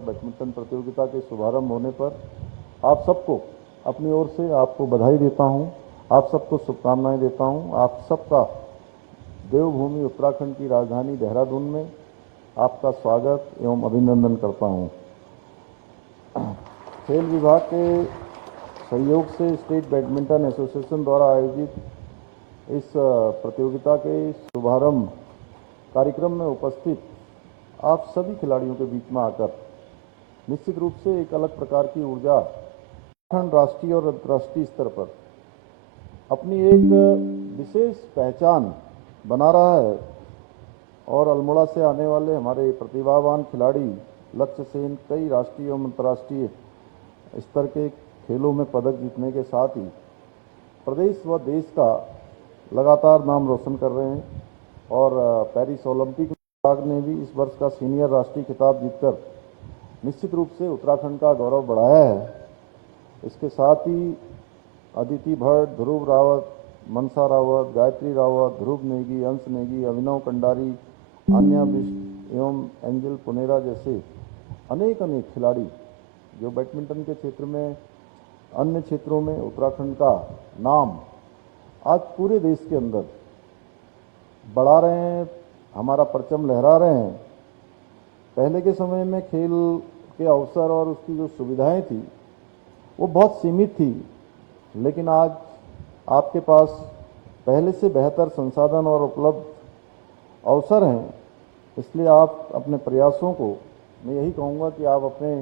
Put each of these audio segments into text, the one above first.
Badminton प्रतियोगिता के शुभारंभ होने पर आप सबको अपनी ओर से आपको बधाई देता हूं, आप सबको शुभकामनाएं देता हूं। आप सबका देवभूमि उत्तराखंड की राजधानी देहरादून में आपका स्वागत एवं अभिनंदन करता हूं। खेल विभाग के सहयोग से स्टेट बैडमिंटन एसोसिएशन द्वारा आयोजित इस प्रतियोगिता के शुभारंभ कार्यक्रम में उपस्थित आप सभी खिलाड़ियों के बीच में आकर निश्चित रूप से एक अलग प्रकार की ऊर्जा राष्ट्रीय और अंतर्राष्ट्रीय स्तर पर अपनी एक विशेष पहचान बना रहा है और अल्मोड़ा से आने वाले हमारे प्रतिभावान खिलाड़ी लक्ष्य सेन कई राष्ट्रीय एवं अंतर्राष्ट्रीय स्तर के खेलों में पदक जीतने के साथ ही प्रदेश व देश का लगातार नाम रोशन कर रहे हैं और पेरिस ओलंपिक विभाग ने भी इस वर्ष का सीनियर राष्ट्रीय खिताब जीतकर निश्चित रूप से उत्तराखंड का गौरव बढ़ाया है। इसके साथ ही अदिति भट्ट, ध्रुव रावत, मनसा रावत, गायत्री रावत, ध्रुव नेगी, अंश नेगी, अभिनव कंडारी, आन्या बिष्ट एवं एंजल पुनेरा जैसे अनेक खिलाड़ी जो बैडमिंटन के क्षेत्र में अन्य क्षेत्रों में उत्तराखंड का नाम आज पूरे देश के अंदर बढ़ा रहे हैं, हमारा परचम लहरा रहे हैं। पहले के समय में खेल के अवसर और उसकी जो सुविधाएं थी वो बहुत सीमित थी, लेकिन आज आपके पास पहले से बेहतर संसाधन और उपलब्ध अवसर हैं। इसलिए आप अपने प्रयासों को, मैं यही कहूँगा कि आप अपने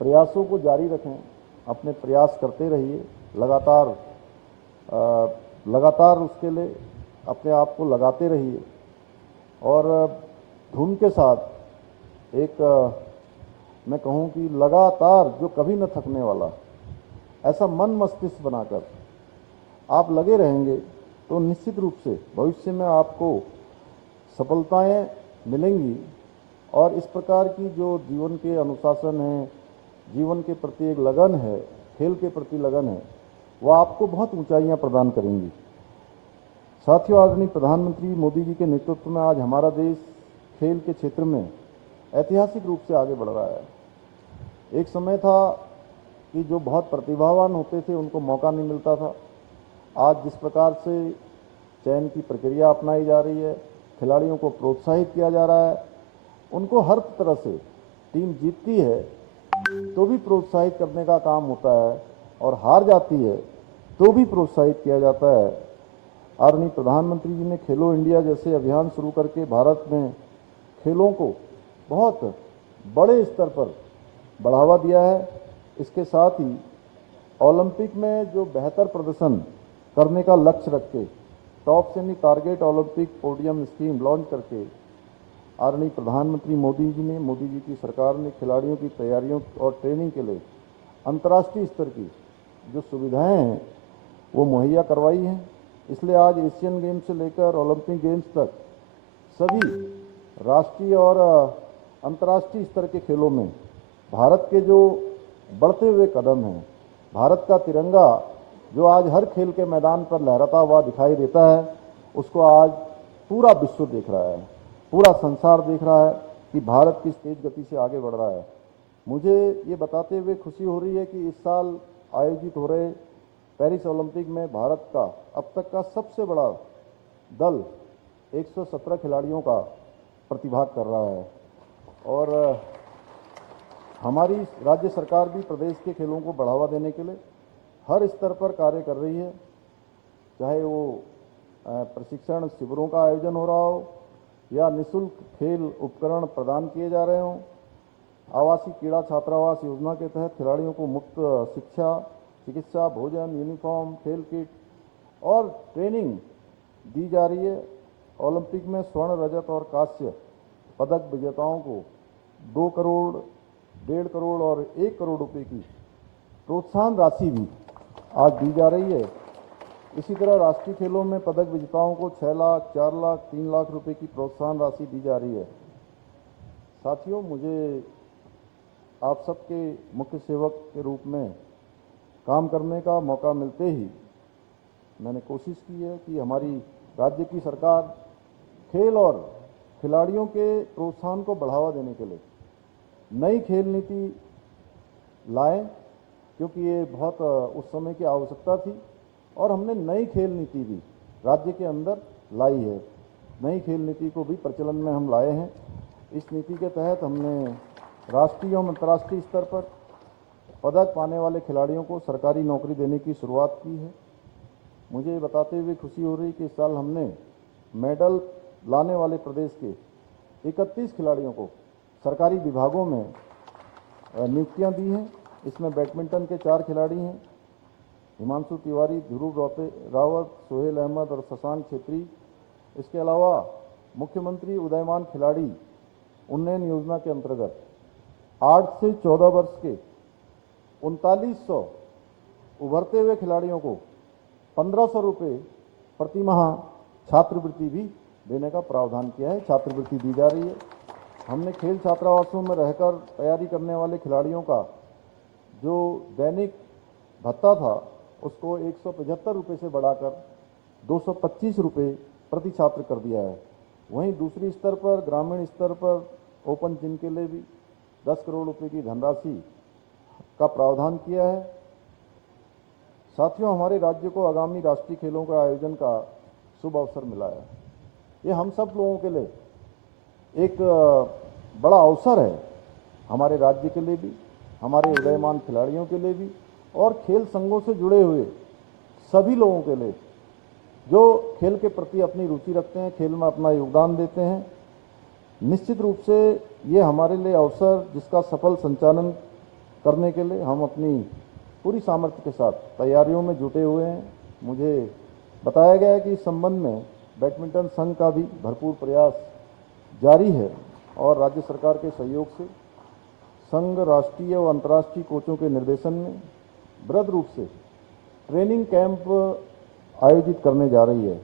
प्रयासों को जारी रखें, अपने प्रयास करते रहिए, लगातार उसके लिए अपने आप को लगाते रहिए और धुन के साथ एक मैं कहूँ कि लगातार जो कभी न थकने वाला ऐसा मन मस्तिष्क बनाकर आप लगे रहेंगे तो निश्चित रूप से भविष्य में आपको सफलताएं मिलेंगी। और इस प्रकार की जो जीवन के अनुशासन है, जीवन के प्रति एक लगन है, खेल के प्रति लगन है, वह आपको बहुत ऊंचाइयां प्रदान करेंगी। साथियों, आदरणीय प्रधानमंत्री मोदी जी के नेतृत्व में आज हमारा देश खेल के क्षेत्र में ऐतिहासिक रूप से आगे बढ़ रहा है। एक समय था कि जो बहुत प्रतिभावान होते थे उनको मौका नहीं मिलता था। आज जिस प्रकार से चयन की प्रक्रिया अपनाई जा रही है, खिलाड़ियों को प्रोत्साहित किया जा रहा है, उनको हर तरह से टीम जीतती है तो भी प्रोत्साहित करने का काम होता है और हार जाती है तो भी प्रोत्साहित किया जाता है। आदरणीय प्रधानमंत्री जी ने खेलो इंडिया जैसे अभियान शुरू करके भारत में खेलों को बहुत बड़े स्तर पर बढ़ावा दिया है। इसके साथ ही ओलंपिक में जो बेहतर प्रदर्शन करने का लक्ष्य रख के top semi target Olympic podium scheme launch करके आदरणीय प्रधानमंत्री मोदी जी की सरकार ने खिलाड़ियों की तैयारियों और ट्रेनिंग के लिए अंतर्राष्ट्रीय स्तर की जो सुविधाएं हैं वो मुहैया करवाई हैं। इसलिए आज एशियन गेम्स से लेकर ओलंपिक गेम्स तक सभी राष्ट्रीय और अंतर्राष्ट्रीय स्तर के खेलों में भारत के जो बढ़ते हुए कदम हैं, भारत का तिरंगा जो आज हर खेल के मैदान पर लहराता हुआ दिखाई देता है, उसको आज पूरा विश्व देख रहा है, पूरा संसार देख रहा है कि भारत किस तेज गति से आगे बढ़ रहा है। मुझे ये बताते हुए खुशी हो रही है कि इस साल आयोजित हो रहे पेरिस ओलंपिक में भारत का अब तक का सबसे बड़ा दल 117 खिलाड़ियों का प्रतिभाग कर रहा है और हमारी राज्य सरकार भी प्रदेश के खेलों को बढ़ावा देने के लिए हर स्तर पर कार्य कर रही है। चाहे वो प्रशिक्षण शिविरों का आयोजन हो रहा हो या निःशुल्क खेल उपकरण प्रदान किए जा रहे हों, आवासीय क्रीड़ा छात्रावास योजना के तहत खिलाड़ियों को मुफ्त शिक्षा, चिकित्सा, भोजन, यूनिफॉर्म, खेल किट और ट्रेनिंग दी जा रही है। ओलंपिक में स्वर्ण, रजत और कांस्य पदक विजेताओं को 2 करोड़, 1.5 करोड़ और 1 करोड़ रुपए की प्रोत्साहन राशि भी आज दी जा रही है। इसी तरह राष्ट्रीय खेलों में पदक विजेताओं को 6 लाख, 4 लाख, 3 लाख रुपए की प्रोत्साहन राशि दी जा रही है। साथियों, मुझे आप सबके मुख्य सेवक के रूप में काम करने का मौका मिलते ही मैंने कोशिश की है कि हमारी राज्य की सरकार खेल और खिलाड़ियों के प्रोत्साहन को बढ़ावा देने के लिए नई खेल नीति लाएं, क्योंकि ये बहुत उस समय की आवश्यकता थी। और हमने नई खेल नीति भी राज्य के अंदर लाई है। नई खेल नीति को भी प्रचलन में हम लाए हैं। इस नीति के तहत हमने राष्ट्रीय और अंतर्राष्ट्रीय स्तर पर पदक पाने वाले खिलाड़ियों को सरकारी नौकरी देने की शुरुआत की है। मुझे ये बताते हुए खुशी हो रही कि इस साल हमने मेडल लाने वाले प्रदेश के 31 खिलाड़ियों को सरकारी विभागों में नियुक्तियां दी हैं। इसमें बैडमिंटन के 4 खिलाड़ी हैं, हिमांशु तिवारी, ध्रुव रावत, सोहेल अहमद और शशांक छेत्री। इसके अलावा मुख्यमंत्री उदयमान खिलाड़ी उन्नयन योजना के अंतर्गत 8 से 14 वर्ष के 3900 उभरते हुए खिलाड़ियों को 1500 रुपये प्रति माह छात्रवृत्ति भी देने का प्रावधान किया है। छात्रवृत्ति दी जा रही है। हमने खेल छात्रावासों में रहकर तैयारी करने वाले खिलाड़ियों का जो दैनिक भत्ता था उसको 175 रुपये से बढ़ाकर 225 रुपये प्रति छात्र कर दिया है। वहीं दूसरी स्तर पर ग्रामीण स्तर पर ओपन जिम के लिए भी 10 करोड़ रुपए की धनराशि का प्रावधान किया है। साथियों, हमारे राज्य को आगामी राष्ट्रीय खेलों का आयोजन का शुभ अवसर मिला है। ये हम सब लोगों के लिए एक बड़ा अवसर है, हमारे राज्य के लिए भी, हमारे उदयमान खिलाड़ियों के लिए भी और खेल संघों से जुड़े हुए सभी लोगों के लिए जो खेल के प्रति अपनी रुचि रखते हैं, खेल में अपना योगदान देते हैं। निश्चित रूप से ये हमारे लिए अवसर जिसका सफल संचालन करने के लिए हम अपनी पूरी सामर्थ्य के साथ तैयारियों में जुटे हुए हैं। मुझे बताया गया है कि इस संबंध में बैडमिंटन संघ का भी भरपूर प्रयास जारी है और राज्य सरकार के सहयोग से संघ राष्ट्रीय और अंतर्राष्ट्रीय कोचों के निर्देशन में वृहद रूप से ट्रेनिंग कैंप आयोजित करने जा रही है।